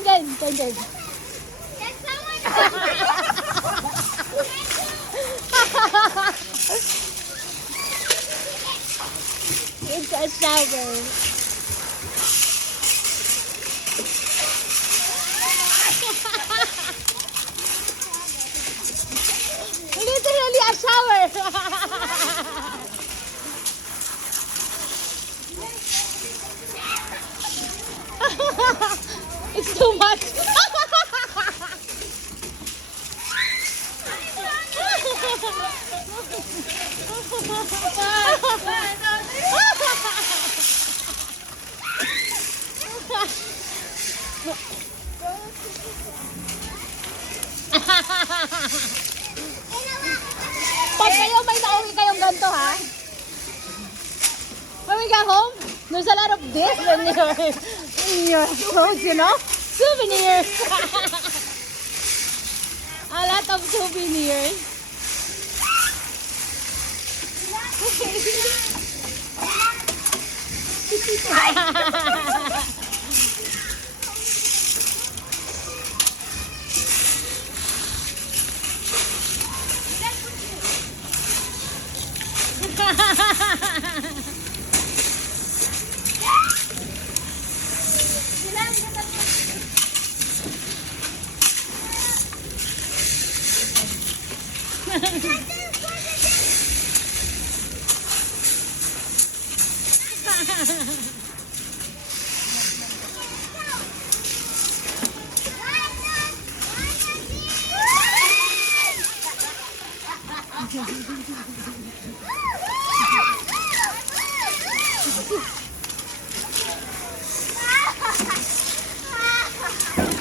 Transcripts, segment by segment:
Gan. It's a shower. Literally a shower. It's too much. Pag kayo may nauwi kayong ganito, ha? When we get home, there's a lot of this in your clothes, you know? Souvenirs. A lot of souvenirs.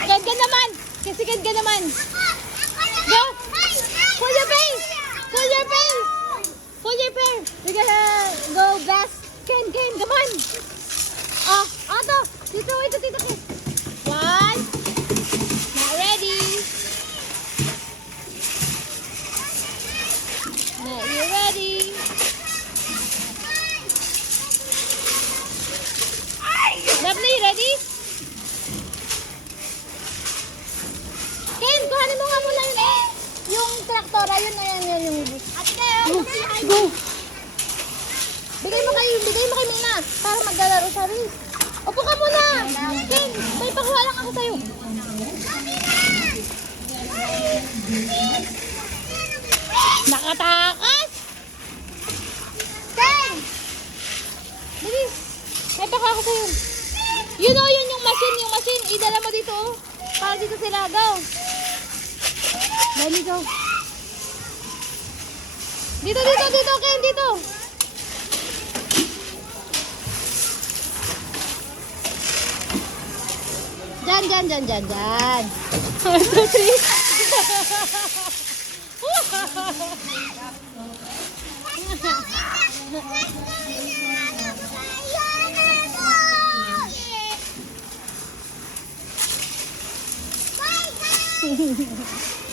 Ganda naman! Kasi ganda naman! Go! Pull your face! Pull your face! Pull your face! We're gonna go best! Ken, come on! Oh, Otto! Dito, Ken! One! Not ready! Not you ready! Lovely, ready? Ken, kuhanin mo nga muna yung traktora, yun yung go! Bigay mo kay Mina para maglalaro sa rin. Upo ka muna! Ken, may pakuha lang ako sa'yo. Nakatakas! Ken! Bilis! May pakuha ako sa'yo. You know, yun yung machine. Idala mo dito. Para dito sila. Go! Dali, go. Dito, Ken, dito. Diyan. 1, 2, 3.